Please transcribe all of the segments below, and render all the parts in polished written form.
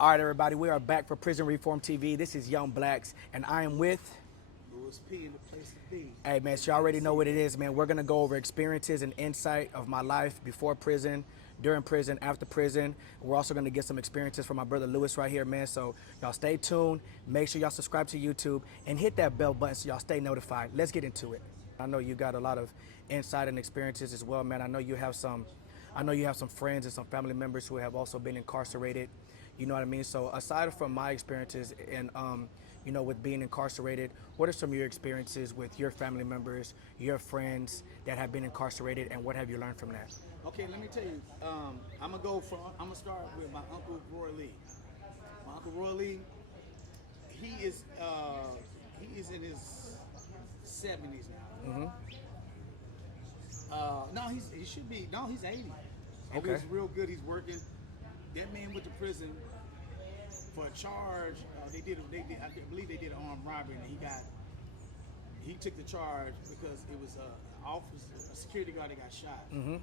All right, everybody, we are back for Prison Reform TV. This is Young Blax, and I am with. Louis P in the place to be. Hey, man, so you already know what it is, man. We're going to go over experiences and insight of my life before prison, during prison, after prison. We're also going to get some experiences from my brother Louis right here, man. So y'all stay tuned. Make sure y'all subscribe to YouTube and hit that bell button so y'all stay notified. Let's get into it. I know you got a lot of insight and experiences as well, man. I know you have some friends and some family members who have also been incarcerated. You know what I mean? So aside from my experiences and with being incarcerated, what are some of your experiences with your family members, your friends that have been incarcerated, and what have you learned from that? Okay, let me tell you. I'm gonna start with my uncle Roy Lee. My uncle Roy Lee, he is in his 70s now. No, he's 80. And Okay. he's real good. He's working. That man went to prison for a charge. I believe they did an armed robbery, and he took the charge because it was a security guard that got shot, and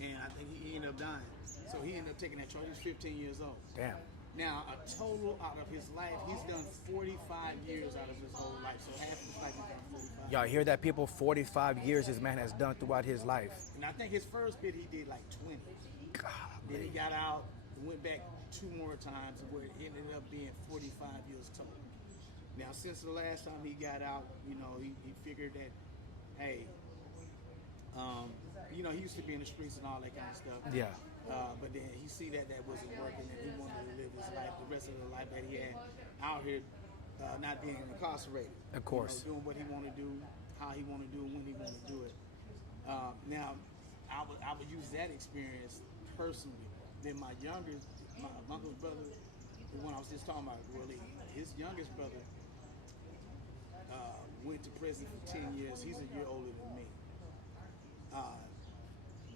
I think he ended up dying. So he ended up taking that charge. He was 15 years old. Damn. Now, a total out of his life, he's done 45 years out of his whole life. So half of his life he's done 45. Y'all hear that, people? 45 years this man has done throughout his life. And I think his first bit he did like 20. God, Then he got out, went back 2 more times, where it ended up being 45 years total. Now, since the last time he got out, he figured that, hey, he used to be in the streets and all that kind of stuff. yeah. But then he see that wasn't working, and he wanted to live his life, the rest of the life that he had out here, not being incarcerated. Of course. Doing what he want to do, how he want to do it, when he want to do it. Now, I would use that experience personally. Then my uncle's brother, the one I was just talking about, really, his youngest brother went to prison for 10 years. He's a year older than me.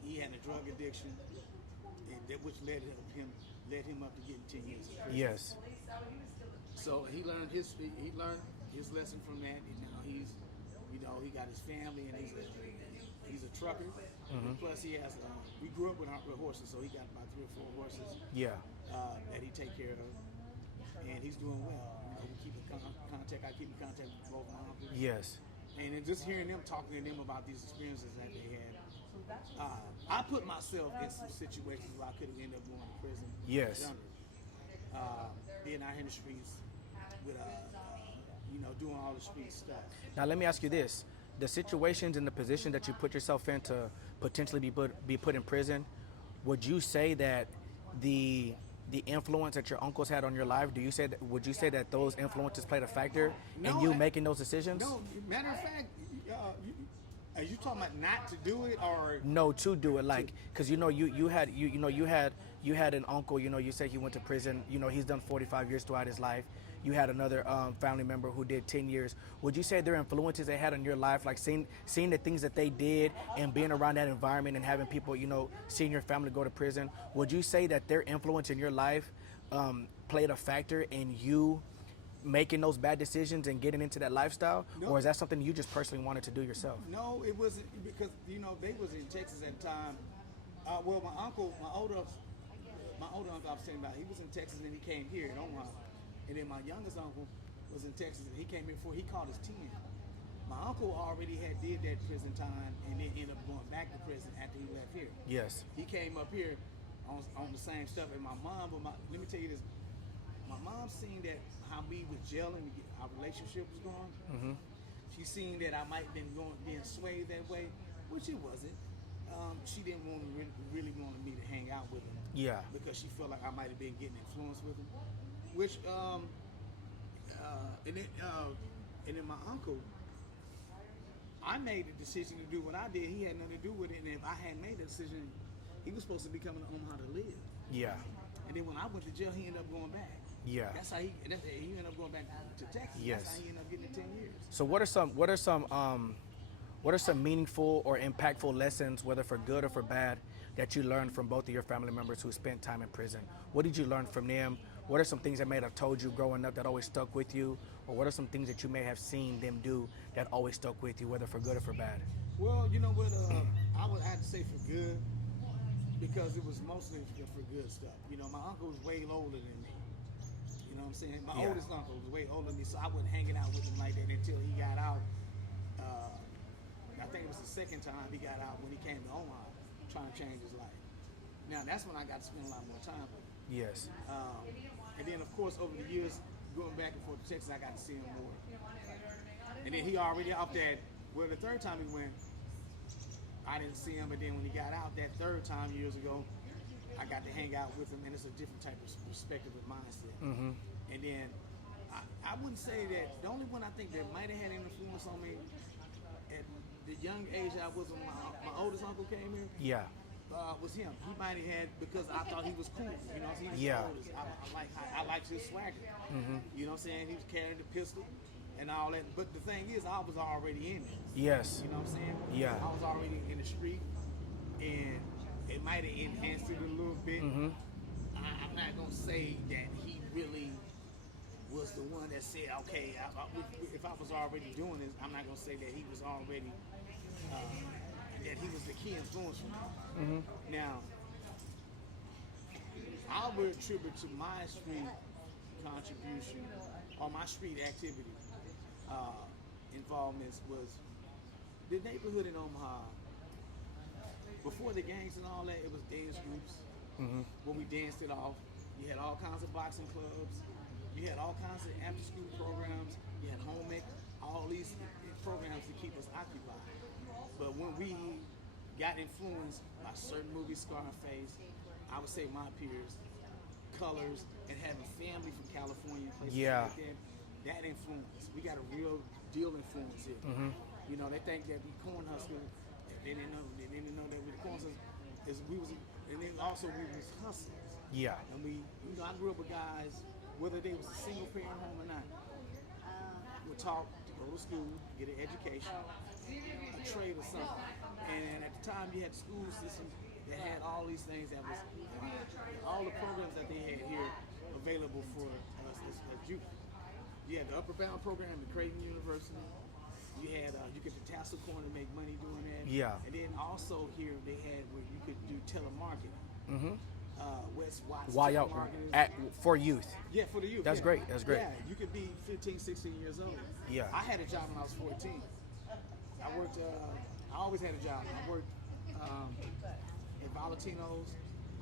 He had a drug addiction, which led him up to getting 10 years in prison. Yes. So he learned his lesson from that, and now he got his family, and he's a trucker. Plus he has we grew up with horses, so he got about 3 or 4 horses. Yeah. That he take care of, and he's doing well. We keep in contact. I keep in contact with both my uncles. Yes. And then just hearing them talking to them about these experiences that they had, I put myself in some situations where I could have ended up going to prison. Yes. Being out here in the streets with, doing all the street stuff. Now let me ask you this: the situations and the position that you put yourself in to potentially be put in prison, would you say that the influence that your uncles had on your life, would you say that those influences played a factor in you making those decisions? No, matter of fact, are you talking about not to do it, or no, to do it? Like, because you had an uncle. You said he went to prison. He's done 45 years throughout his life. You had another family member who did 10 years. Would you say their influences they had on your life, like seeing the things that they did and being around that environment and having people, seeing your family go to prison, would you say that their influence in your life played a factor in you making those bad decisions and getting into that lifestyle? No. Or is that something you just personally wanted to do yourself? No, it wasn't, because they was in Texas at the time. Well, my older uncle I was saying about, he was in Texas, and then he came here in Omaha. And then my youngest uncle was in Texas, and he came here before he caught his 10. My uncle already did that prison time, and then ended up going back to prison after he left here. Yes. He came up here on the same stuff, and my mom. Let me tell you this: my mom seen that how we was gelling, our relationship was going. She seen that I might have been being swayed that way, which it wasn't. She didn't really wanted me to hang out with him. Yeah. Because she felt like I might have been getting influenced with him. Which and then my uncle, I made the decision to do what I did. He had nothing to do with it, and if I hadn't made the decision, he was supposed to be coming to Omaha to live. Yeah. And then when I went to jail, he ended up going back. Yeah. That's how he ended up going back to Texas. Yes. That's how he ended up getting the 10 years. So what are some meaningful or impactful lessons, whether for good or for bad, that you learned from both of your family members who spent time in prison? What did you learn from them? What are some things that may have told you growing up that always stuck with you? Or what are some things that you may have seen them do that always stuck with you, whether for good or for bad? Well, you know what, I would have to say for good, because it was mostly for good stuff. My uncle was way older than me. what I'm saying? My Yeah. oldest uncle was way older than me, so I wasn't hanging out with him like that until he got out. I think it was the second time he got out when he came to Omaha, trying to change his life. Now that's when I got to spend a lot more time with him. Yes. And then of course over the years, going back and forth to Texas, I got to see him more. And then he already out that. Well, the third time he went, I didn't see him, but then when he got out that third time years ago, I got to hang out with him, and it's a different type of perspective and mindset. Mm-hmm. And then I wouldn't say that the only one I think that might have had an influence on me at the young age I was when my oldest uncle came here. Yeah. Was him. He might have had because I thought he was cool. You know what I'm saying? Yeah. I liked his swagger. Mm-hmm. You know what I'm saying? He was carrying the pistol and all that. But the thing is, I was already in it. Yes. You know what I'm saying? Yeah. I was already in the street, and it might have enhanced it a little bit. Mm-hmm. I'm not gonna say that he really was the one that said, okay, if I was already doing this, I'm not gonna say that he was already that he was the key influence for me. Mm-hmm. Now, I would attribute to my street contribution or my street activity involvements was the neighborhood in Omaha. Before the gangs and all that, it was dance groups. Mm-hmm. When we danced it off, you had all kinds of boxing clubs. You had all kinds of after-school programs. You had home ec, all these programs to keep us occupied. But when we got influenced by certain movies, Scarface, I would say my peers, Colors, and having family from California, places like that influence. We got a real deal influence here. Mm-hmm. You know, they think that we corn hustlers. They didn't know that we the corn hustlers. And then also we was hustlers. Yeah. And I grew up with guys, whether they was a single parent home or not, were taught to go to school, get an education, a trade or something. And at the time you had the school system that had all these things that was, all the programs that they had here available for us as youth. You had the Upper Bound program at Creighton University. You had, you could do tassel corn and make money doing that. Yeah. And then also here they had where you could do telemarketing. Mm-hmm. West Watts Why y'all for youth? Yeah, for the youth. That's great. That's great. Yeah, you could be 15, 16 years old. Yeah. I had a job when I was 14. I worked. I always had a job. I worked at Valentino's.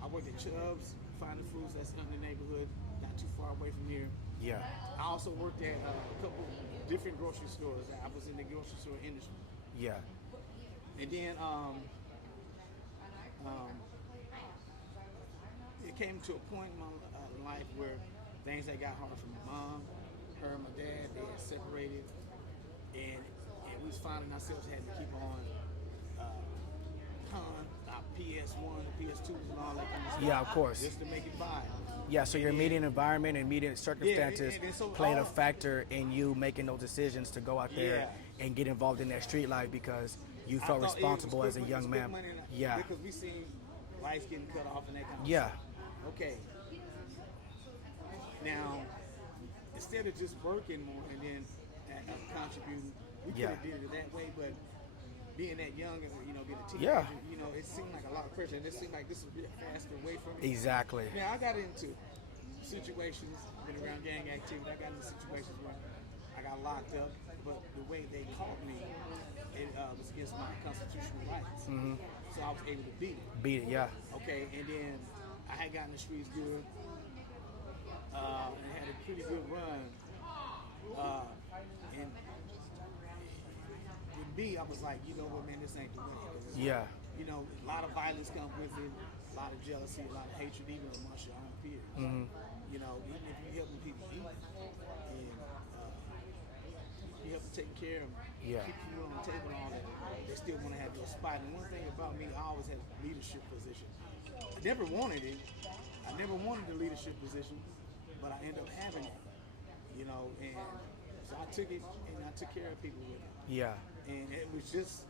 I worked at Chubb's, Finding Foods that's in the neighborhood, not too far away from here. Yeah. I also worked at a couple different grocery stores. I was in the grocery store industry. Yeah. And then it came to a point in my life where things that got hard for my mom, her and my dad, they had separated, and we was finding ourselves having to keep on our PS1, the PS2s, and all that kind of stuff. Yeah, of course. Just to make it by. Yeah, so your immediate environment and immediate circumstances and so played a factor in you making those decisions to go out there Yeah. and get involved in that street life because you I felt thought it was responsible quick as a money- young it was quick man. money and- Yeah. Because we seen lights getting cut off and that kind of Yeah. stuff. Okay. Now, instead of just working more and then contributing, we could have did it that way, but being that young and being a teenager, it seemed like a lot of pressure, and it seemed like this was a faster way for me. Exactly. Now I got into situations, been around gang activity. I got into situations where I got locked up, but the way they caught me, it was against my constitutional rights. Mm-hmm. So I was able to beat it. Beat it, yeah. Okay, and then I had gotten the streets good, and had a pretty good run. And with me, I was like, you know what, man, this ain't the way. Yeah. A lot of violence comes with it, a lot of jealousy, a lot of hatred, even amongst your own peers. Mm-hmm. Even if you helping people eat, and you help them take care of them, keep food on the table and all that, they still want to have your spot. And one thing about me, I always had a leadership position. I never wanted it. I never wanted the leadership position, but I ended up having it. And so I took it and I took care of people with it. Yeah. And it was just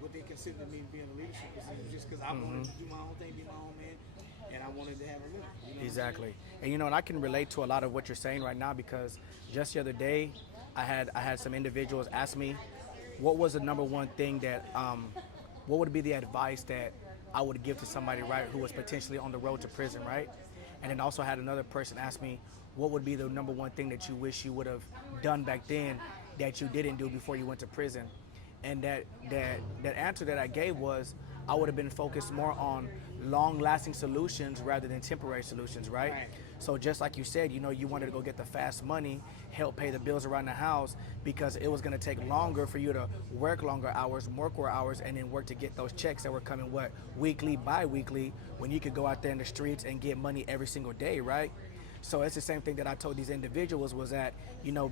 what they considered me being a leadership position, just because I wanted to do my own thing, be my own man, and I wanted to have a living. Exactly. And I can relate to a lot of what you're saying right now because just the other day, I had some individuals ask me, what was the number one thing that, what would be the advice that I would give to somebody, right, who was potentially on the road to prison, right? And then also had another person ask me, what would be the number one thing that you wish you would have done back then that you didn't do before you went to prison? And that answer that I gave was, I would have been focused more on long-lasting solutions rather than temporary solutions, right? Right. So just like you said, you wanted to go get the fast money, help pay the bills around the house, because it was going to take longer for you to work longer hours, more hours, and then work to get those checks that were coming, weekly, bi-weekly, when you could go out there in the streets and get money every single day, right? So it's the same thing that I told these individuals was that,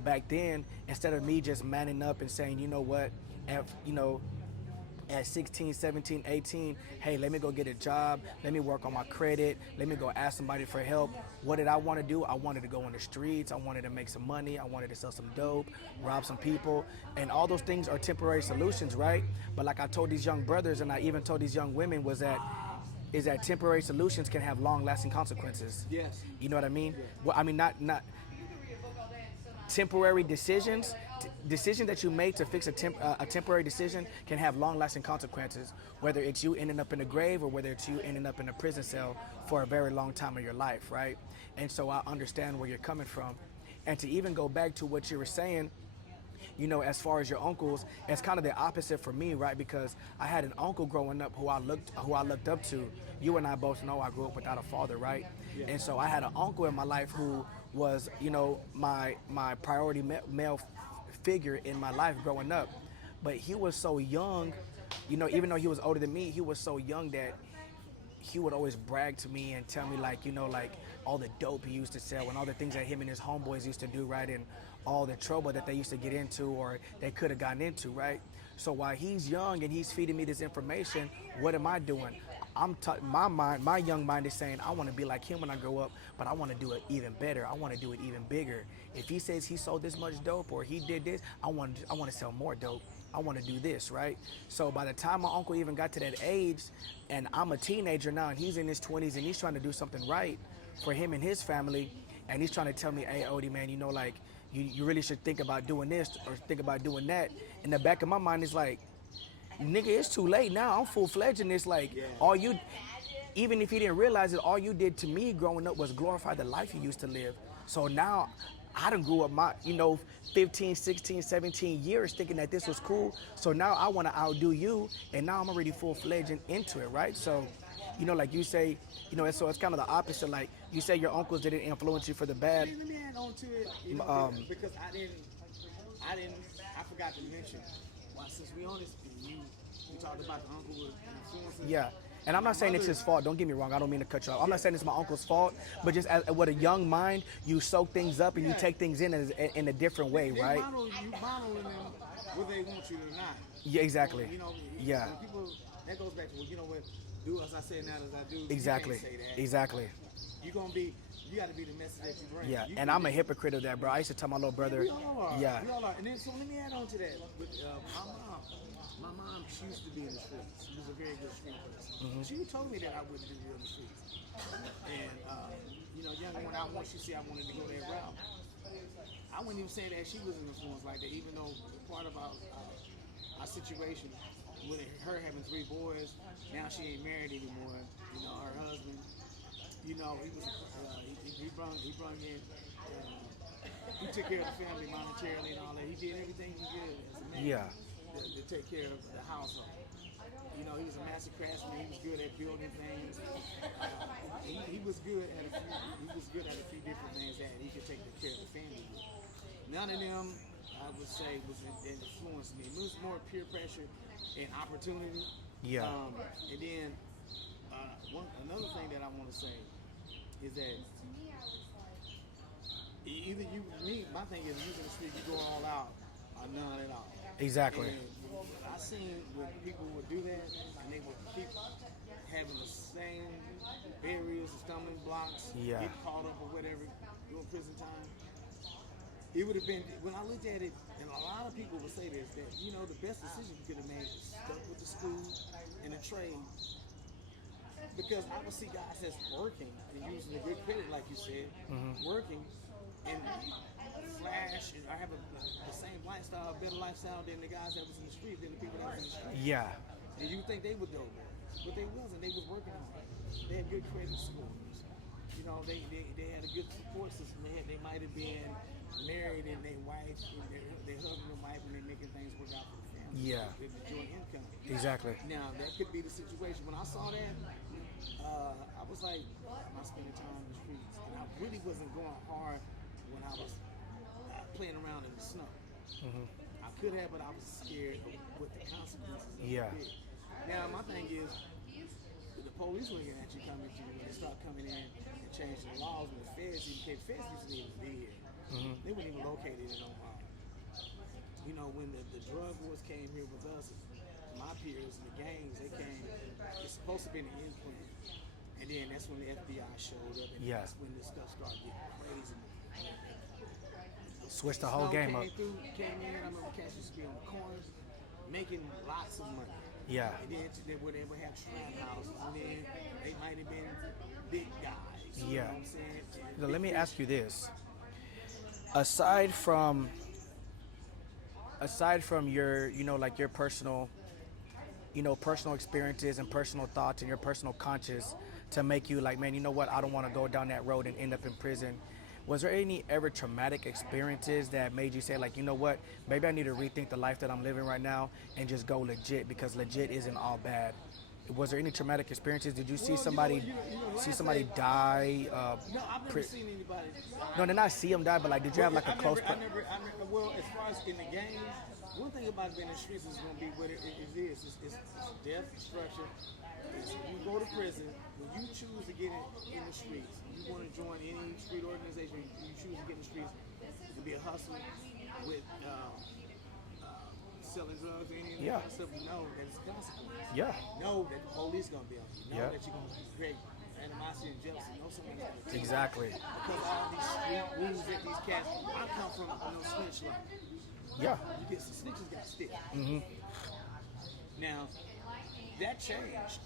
back then, instead of me just manning up and saying, you know what, at, at 16, 17, 18, hey, let me go get a job, let me work on my credit, let me go ask somebody for help. What did I want to do? I wanted to go on the streets, I wanted to make some money, I wanted to sell some dope, rob some people, and all those things are temporary solutions, right? But like I told these young brothers, and I even told these young women, is that temporary solutions can have long-lasting consequences. Yes. You know what I mean? Yeah. Well, I mean, not temporary decisions. Decisions that you make to fix a temporary decision can have long-lasting consequences, whether it's you ending up in the grave or whether it's you ending up in a prison cell for a very long time of your life, right? And so I understand where you're coming from. And to even go back to what you were saying, as far as your uncles, it's kind of the opposite for me, right? Because I had an uncle growing up who I looked up to. You and I both know I grew up without a father, right? Yeah. And so I had an uncle in my life who was, my priority male figure in my life growing up. But he was so young, even though he was older than me, he was so young that he would always brag to me and tell me like all the dope he used to sell and all the things that him and his homeboys used to do, right? And all the trouble that they used to get into or they could have gotten into, right? So while he's young and he's feeding me this information, what am I doing? My young mind is saying, I want to be like him when I grow up, but I want to do it even better. I want to do it even bigger. If he says he sold this much dope or he did this, I want to sell more dope. I want to do this, right? So by the time my uncle even got to that age, and I'm a teenager now, and he's in his 20s, and he's trying to do something right for him and his family, and he's trying to tell me, hey, Odie, man, you really should think about doing this or think about doing that. In the back of my mind, it's like, nigga, it's too late now. I'm full-fledged in this. Like, Yeah. Even if you didn't realize it, all you did to me growing up was glorify the life you used to live. So now I done grew up my, 15, 16, 17 years thinking that this was cool. So now I want to outdo you, and now I'm already full-fledged into it, right? So, like you say, so it's kind of the opposite. Like you say your uncles didn't influence you for the bad. Let me add on to it, because I forgot to mention. Well, since we on this, you talked about the uncle was influencing. Yeah. And I'm not saying it's his fault. Don't get me wrong. I don't mean to cut you off. I'm not saying it's my uncle's fault, but just with a young mind, you soak things up and you take things in a different way, right? You modeling them whether they want you or not. Yeah, exactly. Yeah. When people, that goes back to, what, do as I say, not as I do. Exactly. You can't say that. Exactly. You got to be the message that you bring. Yeah, and I'm a hypocrite of that, bro. I used to tell my little brother. We all are. Yeah. We all are. And then, so let me add on to that. With my mom, she used to be in the streets. She was a very good street person. Mm-hmm. She told me that I wouldn't do good in the streets. And, young when she said I wanted to go that route. I wouldn't even say that she was an influence like that, even though part of our situation with her having 3 boys, now she ain't married anymore. Her husband, he was, he brung in, he took care of the family monetarily and all that. He did everything he could as a man. Yeah. To take care of the household. He was a master craftsman. He was good at building things. He was good at a few different things that he could take care of the family with. None of them, I would say, was influenced me. It was more peer pressure and opportunity. Yeah. And then another thing that I want to say is that either my thing is you in the street, you go all out or none at all. Exactly. And I seen when people would do that, and they would keep having the same barriers, stumbling blocks, Yeah. get caught up or whatever, doing prison time. It would have been, when I looked at it, and a lot of people would say this, that, the best decision you could have made is stuck with the school and the trade. Because I would see guys that's working and using a good credit, like you said, working and flash, and I have the same lifestyle, better lifestyle than the guys that was in the street, than the people that was in the street. Yeah. And you think they were dope, but they wasn't. They was working hard. They had good credit scores. you know, they had a good support system. They might have been married and their wife, and their husband and wife, and they're making things work out for the family. Yeah. With the joint income. Exactly. Now that could be the situation. When I saw that, I was like, am I spending time in the streets? And I really wasn't going hard when I was playing around in the snow. I could have, but I was scared of what the consequences of Yeah. it. Now my thing is, the police looking at you coming to you when they start coming in and changing the laws. When the feds even came, feds used to even be here. They weren't even located in Omaha. You know, when the drug wars came here with us, my peers and the gangs, they came. It's supposed to be an implant, and then that's when the FBI showed up, and Yeah. that's when this stuff started getting crazy. Switch the whole Snow game up. came in. I remember cats used to be on the corners making lots of money. Yeah. And then they would have trap houses, and then they might have been big guys. You Yeah. know what I'm saying? So let me ask you this. Aside from your, you know, like your personal, you know, personal experiences and personal thoughts and your personal conscience to make you like, man, you know what, I don't want to go down that road and end up in prison. Was there any ever traumatic experiences that made you say like, you know what, maybe I need to rethink the life that I'm living right now and just go legit, because legit isn't all bad? Was there any traumatic experiences? Did you see somebody die? No, I've never seen anybody. No, did not see them die, but like, did you have like a close? Well, as far as in the game, one thing about being in the streets is going to be what it is. It's death, destruction. You go to prison, when you choose to get in the streets, you want to join any street organization, you choose to get in the streets, it could be a hustle with selling drugs or any of that kind of stuff. Know that it's consequences. Yeah. Know that the police going to be on you. Know Yeah. that you're going to create animosity and jealousy. Know someone's going to Exactly. because all these street rules that these cats, I come from snitch life. Yeah. You get some snitches got stick. Now, that changed.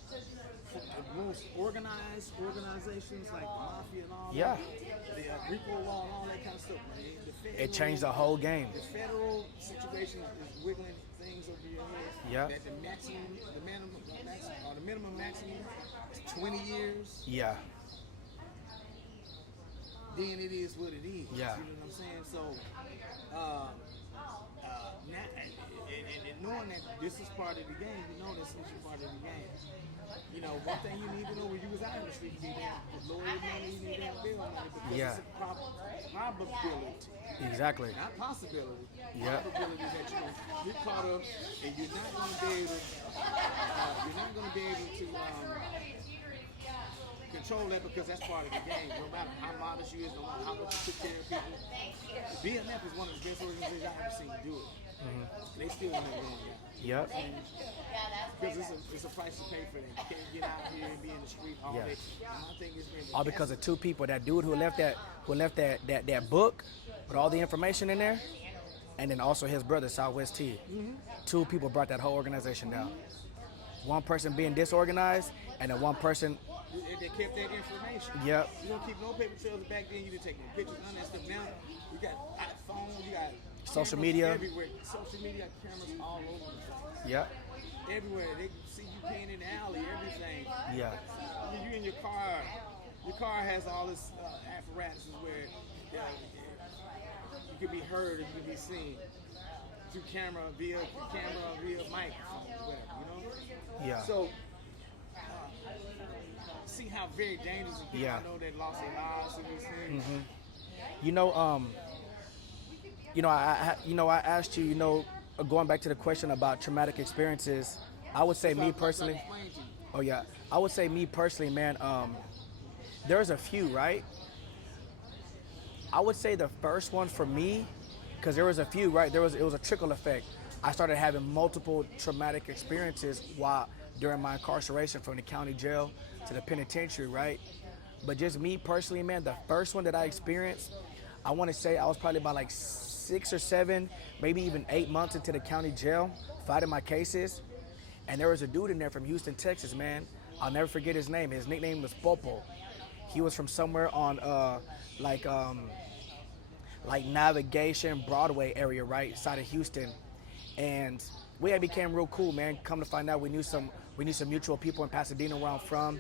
The most organized organizations like the mafia and all Yeah. that, the RICO law and all that kind of stuff. Man. The federal, It changed the whole game. The federal situation is wiggling things over your head. Yeah. That the minimum maximum is 20 years. Yeah. Then it is what it is. Yeah. You know what I'm saying? So, now, and knowing that this is part of the game, you know this is part of the game. You know, one thing you need to know when you was out in the street, you need to lawyer money, you need that bill money, because Yeah. it's a probability, Exactly. not possibility. Yeah. Probability that you're gonna get caught up, and you're not going to be able, control that, because that's part of the game. No matter how modest you is, no matter how much you took care of people. BMF is one of the best organizations I've ever seen do it. They still never doing it. Yep. Because it's a price to pay for that. You can't get out here and be in the street all Yeah. day. And my thing is, man, All because of two people. That dude who left that book with all the information in there, and then also his brother Southwest T. Two people brought that whole organization down. One person being disorganized, and then one person. they kept that information. Yep. You don't keep no paper trails. Back then, you didn't take no pictures, none of that stuff. Now, you got iPhones, you got Social cameras media. everywhere. Social media cameras all over the place. Yep. Everywhere. They can see you peeing in the alley, everything. Yeah. You in your car. Your car has all this apparatuses where you can be heard or you can be seen through camera, via microphone, whatever, you know? Yeah. So, see how very dangerous people Yeah. I know that lost their lives through these things. I asked you, going back to the question about traumatic experiences. I would say me personally. Explain to you. Oh yeah, I would say me personally, man. There's a few, right? I would say the first one for me, because there was a few, right? It was a trickle effect. I started having multiple traumatic experiences during my incarceration, from the county jail to the penitentiary, right? But just me personally, man, the first one that I experienced, I want to say I was probably about like 6 or 7, maybe even 8 months into the county jail, fighting my cases. And there was a dude in there from Houston, Texas, man. I'll never forget his name. His nickname was Popo. He was from somewhere on like Navigation, Broadway area, right, side of Houston. And we had became real cool, man. Come to find out, we knew some mutual people in Pasadena where I'm from.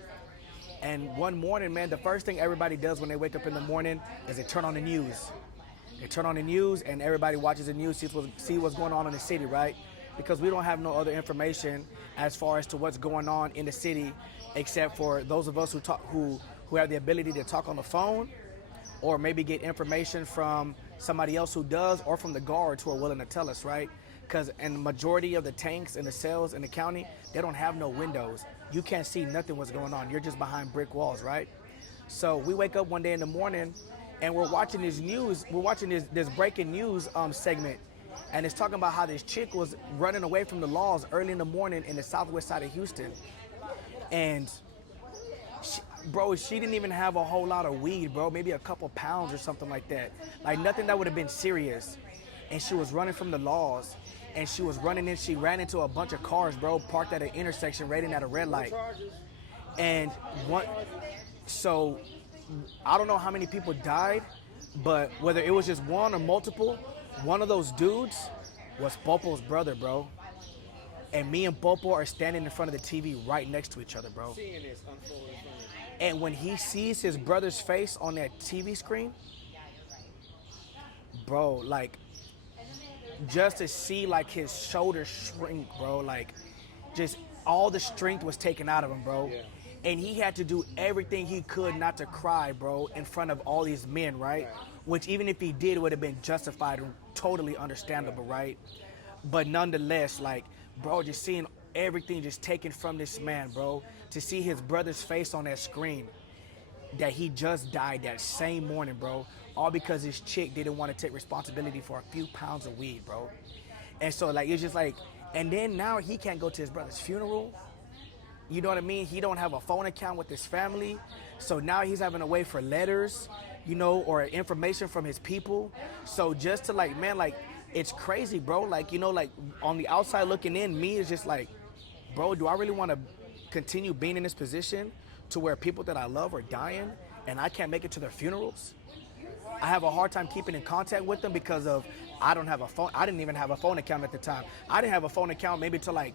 And one morning, man, the first thing everybody does when they wake up in the morning is they turn on the news. They turn on the news and everybody watches the news, see what's going on in the city, right? Because we don't have no other information as far as to what's going on in the city, except for those of us who have the ability to talk on the phone, or maybe get information from somebody else who does, or from the guards who are willing to tell us, right? Because in the majority of the tanks and the cells in the county, they don't have no windows. You can't see nothing what's going on. You're just behind brick walls, right? So we wake up one day in the morning and we're watching this news. We're watching this breaking news segment. And it's talking about how this chick was running away from the laws early in the morning in the southwest side of Houston. And she didn't even have a whole lot of weed, bro. Maybe a couple pounds or something like that. Like nothing that would have been serious. And she was running from the laws. And she was running in. She ran into a bunch of cars, bro, parked at an intersection, waiting at a red light. And so I don't know how many people died, but whether it was just one or multiple, one of those dudes was Popo's brother, bro. And me and Popo are standing in front of the TV right next to each other, bro. Seeing this unfold in front of you. And when he sees his brother's face on that TV screen, bro, like, just to see like his shoulders shrink, bro, like just all the strength was taken out of him, bro. Yeah. And he had to do everything he could not to cry, bro, in front of all these men, right? Which even if he did, would have been justified and totally understandable, right? But nonetheless, like, bro, just seeing everything just taken from this man, bro, to see his brother's face on that screen that he just died that same morning, bro, all because his chick didn't want to take responsibility for a few pounds of weed, bro. And so, like, it's just like, and then now he can't go to his brother's funeral. You know what I mean? He don't have a phone account with his family. So now he's having to wait for letters, you know, or information from his people. So just to, like, man, like, it's crazy, bro. Like, you know, like, on the outside looking in, me is just like, bro, do I really want to continue being in this position to where people that I love are dying and I can't make it to their funerals? I have a hard time keeping in contact with them because of I don't have a phone. I didn't even have a phone account at the time. I didn't have a phone account maybe till like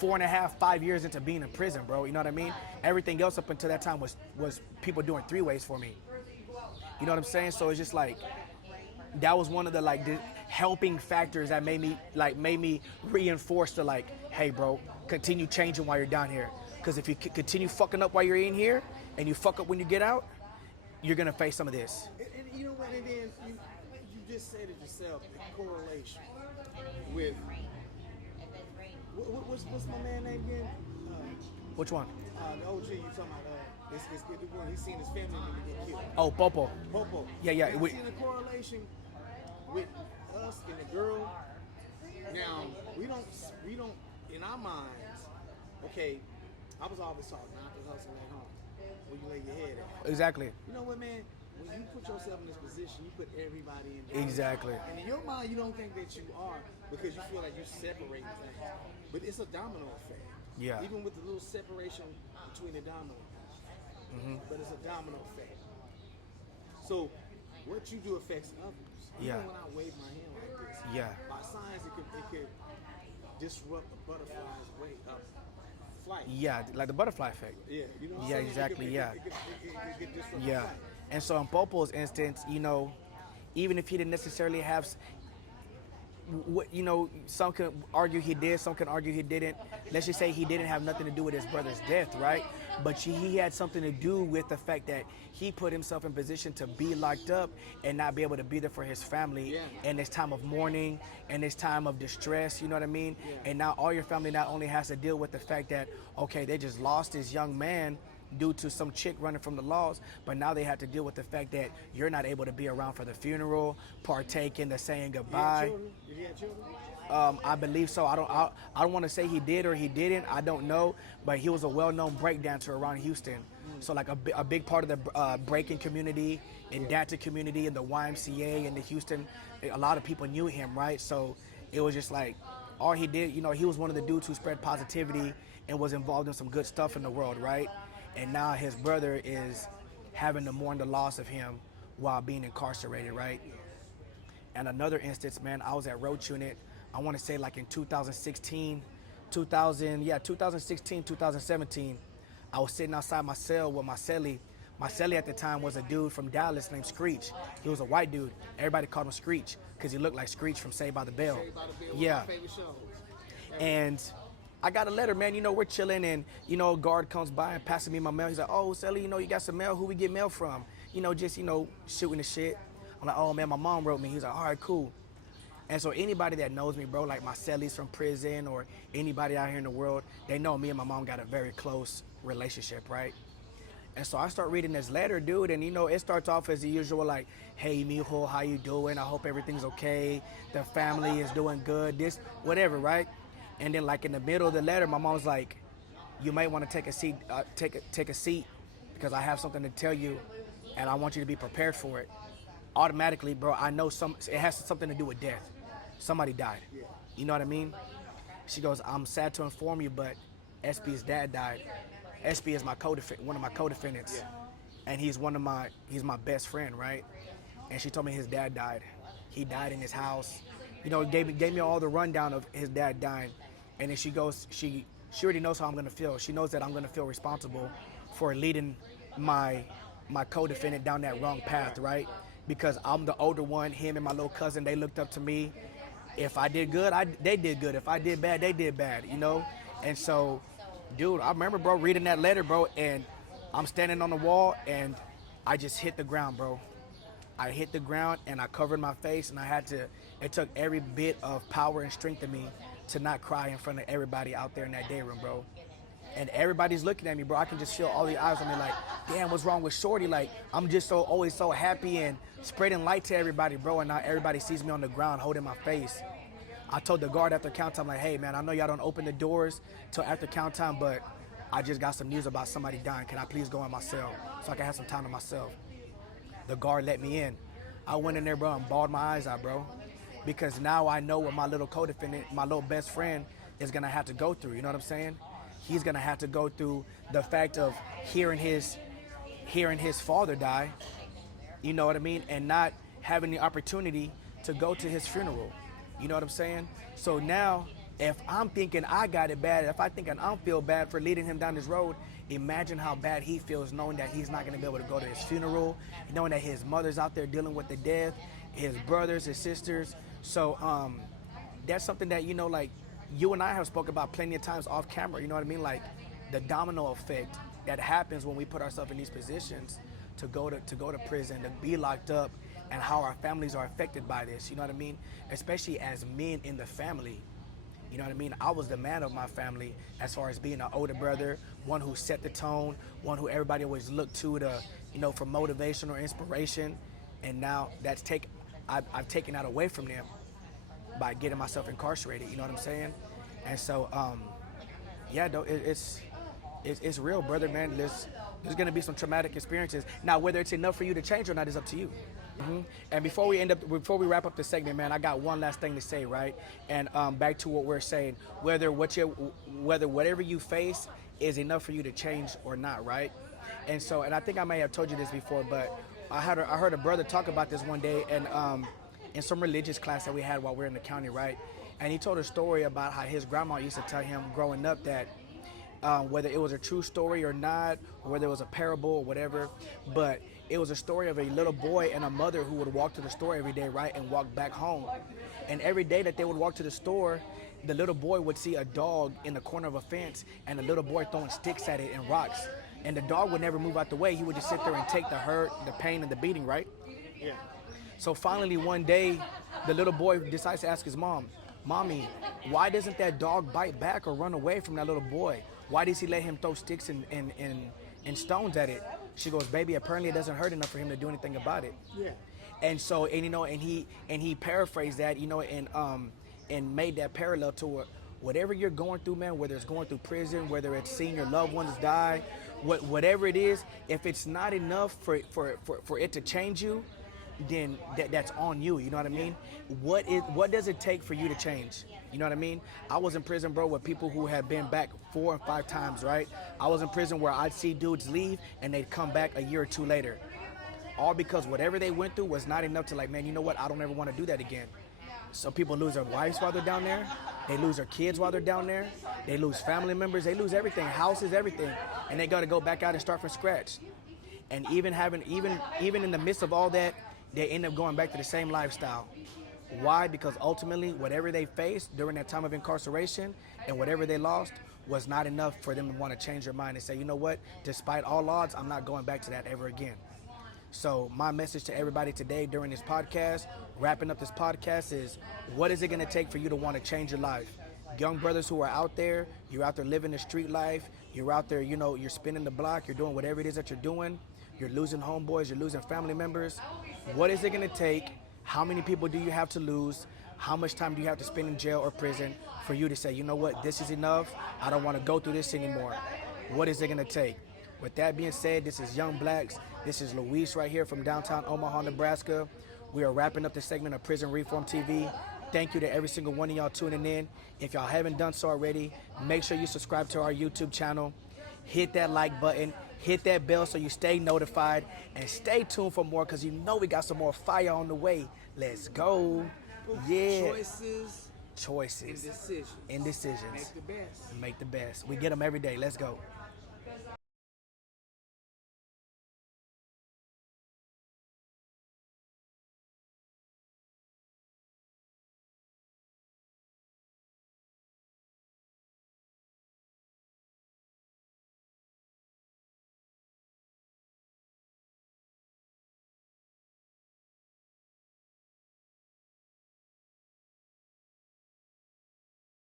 4.5, 5 years into being in prison, bro. You know what I mean? Everything else up until that time was people doing three-ways for me. You know what I'm saying? So it's just like, that was one of the like the helping factors that made me reinforce the like, hey, bro, continue changing while you're down here. Because if you continue fucking up while you're in here and you fuck up when you get out, you're gonna face some of this. And you know what it is? You just said it yourself, the correlation with what's my man name again? Which one? The OG you talking about? It's when he's seen his family member get killed. Oh, Popo. Popo. Yeah. You seen the correlation with us and the girl. Now we don't in our minds. Okay, I was always taught not to hustle at home. Where you lay your head at. Exactly. You know what, man? When you put yourself in this position, you put everybody in there. Exactly. And in your mind, you don't think that you are because you feel like you're separating things. But it's a domino effect. Yeah. Even with the little separation between the dominoes. Mm-hmm. But it's a domino effect. So what you do affects others. Yeah. Even when I wave my hand like this, Yeah. by signs it could disrupt the butterfly's way up. Flight. Yeah, like the butterfly effect. Yeah, you know what I'm Yeah, saying? exactly, yeah. It could disrupt the Yeah. flight. And so in Popo's instance, you know, even if he didn't necessarily have, you know, some can argue he did, some can argue he didn't. Let's just say he didn't have nothing to do with his brother's death, right? But he had something to do with the fact that he put himself in position to be locked up and not be able to be there for his family in this time of mourning and this time of distress, you know what I mean? Yeah. And now all your family not only has to deal with the fact that, okay, they just lost this young man due to some chick running from the laws, but now they have to deal with the fact that you're not able to be around for the funeral, partake in the saying goodbye. Did he have children? I believe so. I don't want to say he did or he didn't. I don't know, but he was a well-known breakdancer around Houston. So like a big part of the breaking community and dancer community and the YMCA and the Houston, a lot of people knew him, right? So it was just like all he did, you know, he was one of the dudes who spread positivity and was involved in some good stuff in the world, right? And now his brother is having to mourn the loss of him while being incarcerated, right? And another instance, man, I was at Roach Unit, I want to say like in 2016, 2017. I was sitting outside my cell with my cellie. My cellie at the time was a dude from Dallas named Screech. He was a white dude. Everybody called him Screech because he looked like Screech from Saved by the Bell. Saved by the Bell, Yeah. one of my favorite shows. And I got a letter, man. You know, we're chilling, and you know, a guard comes by and passes me my mail. He's like, "Oh, Sally, you know, you got some mail. Who we get mail from?" You know, just shooting the shit. I'm like, "Oh man, my mom wrote me." He's like, "All right, cool." And so anybody that knows me, bro, like my cellies from prison or anybody out here in the world, they know me and my mom got a very close relationship, right? And so I start reading this letter, dude, and you know, it starts off as the usual, like, "Hey, mijo, how you doing? I hope everything's okay. The family is doing good, this, whatever," right? And then, like, in the middle of the letter, my mom's like, "You might want to take a seat, take a seat, because I have something to tell you, and I want you to be prepared for it." Automatically, bro, I know it has something to do with death. Somebody died. You know what I mean? She goes, "I'm sad to inform you, but SB's dad died." SB is one of my co-defendants, and he's my best friend, right? And she told me his dad died. He died in his house. You know, gave me all the rundown of his dad dying, and then she goes, she already knows how I'm gonna feel. She knows that I'm gonna feel responsible for leading my co-defendant down that wrong path, right? Because I'm the older one. Him and my little cousin, they looked up to me. If I did good, they did good. If I did bad, they did bad, you know? And so, dude, I remember, bro, reading that letter, bro, and I'm standing on the wall, and I just hit the ground, bro. I hit the ground, and I covered my face, and it took every bit of power and strength in me to not cry in front of everybody out there in that day room, bro. And everybody's looking at me, bro. I can just feel all the eyes on me like, "Damn, what's wrong with Shorty?" Like, I'm just always so happy and spreading light to everybody, bro. And now everybody sees me on the ground holding my face. I told the guard after count time, like, "Hey, man, I know y'all don't open the doors till after count time, but I just got some news about somebody dying. Can I please go in my cell so I can have some time to myself?" The guard let me in. I went in there, bro, and bawled my eyes out, bro. Because now I know what my little co-defendant, my little best friend, is gonna have to go through. You know what I'm saying? He's gonna have to go through the fact of hearing his father die, you know what I mean, and not having the opportunity to go to his funeral. You know what I'm saying? So now, if I'm thinking I got it bad, if I think I don't feel bad for leading him down this road, imagine how bad he feels knowing that he's not gonna be able to go to his funeral, knowing that his mother's out there dealing with the death, his brothers, his sisters. So that's something that, you know, like, you and I have spoken about plenty of times off camera, you know what I mean? Like, the domino effect that happens when we put ourselves in these positions to go to prison, to be locked up, and how our families are affected by this, you know what I mean? Especially as men in the family, you know what I mean? I was the man of my family as far as being an older brother, one who set the tone, one who everybody always looked to for motivation or inspiration, and now I've taken that away from them by getting myself incarcerated, you know what I'm saying? And so, yeah, though, it's real, brother, man. There's gonna be some traumatic experiences. Now, whether it's enough for you to change or not is up to you. And before we wrap up the segment, man, I got one last thing to say, right? And back to what we're saying, whether whatever you face is enough for you to change or not, right? And so, and I think I may have told you this before, but I heard a brother talk about this one day, and in some religious class that we had while we were in the county, right? And he told a story about how his grandma used to tell him growing up that whether it was a true story or not, or whether it was a parable or whatever, but it was a story of a little boy and a mother who would walk to the store every day, right, and walk back home. And every day that they would walk to the store, the little boy would see a dog in the corner of a fence, and the little boy throwing sticks at it and rocks. And the dog would never move out the way. He would just sit there and take the hurt, the pain, and the beating, right? Yeah. So finally one day, the little boy decides to ask his mom, "Mommy, why doesn't that dog bite back or run away from that little boy? Why does he let him throw sticks and stones at it?" She goes, "Baby, apparently it doesn't hurt enough for him to do anything about it." Yeah. And so, and he paraphrased that, and made that parallel to whatever you're going through, man, whether it's going through prison, whether it's seeing your loved ones die, whatever it is, if it's not enough for it to change you, then that's on you. You know what I mean? What does it take for you to change? You know what I mean? I was in prison, bro, with people who had been back 4 and 5 times, right? I was in prison where I'd see dudes leave and they'd come back a year or 2 later. All because whatever they went through was not enough to, like, man, you know what? I don't ever want to do that again. Some people lose their wives while they're down there. They lose their kids while they're down there. They lose family members. They lose everything, houses, everything, and they got to go back out and start from scratch. And even in the midst of all that, they end up going back to the same lifestyle. Why? Because ultimately, whatever they faced during that time of incarceration and whatever they lost was not enough for them to want to change their mind and say, you know what, despite all odds, I'm not going back to that ever again. So my message to everybody today during this podcast, wrapping up this podcast, is what is it going to take for you to want to change your life? Young brothers who are out there, you're out there living the street life, you're out there, you're spinning the block, you're doing whatever it is that you're doing, you're losing homeboys, you're losing family members. What is it going to take? How many people do you have to lose? How much time do you have to spend in jail or prison for you to say, you know what, this is enough, I don't want to go through this anymore? What is it going to take? With that being said, this is Young Blax. This is Luis right here from downtown Omaha, Nebraska. We are wrapping up this segment of Prison Reform TV. Thank you to every single one of y'all tuning in. If y'all haven't done so already, make sure you subscribe to our YouTube channel. Hit that like button. Hit that bell so you stay notified. And stay tuned for more, because we got some more fire on the way. Let's go. Yeah. Choices. Choices. And decisions. Indecisions. Make the best. Make the best. We get them every day. Let's go.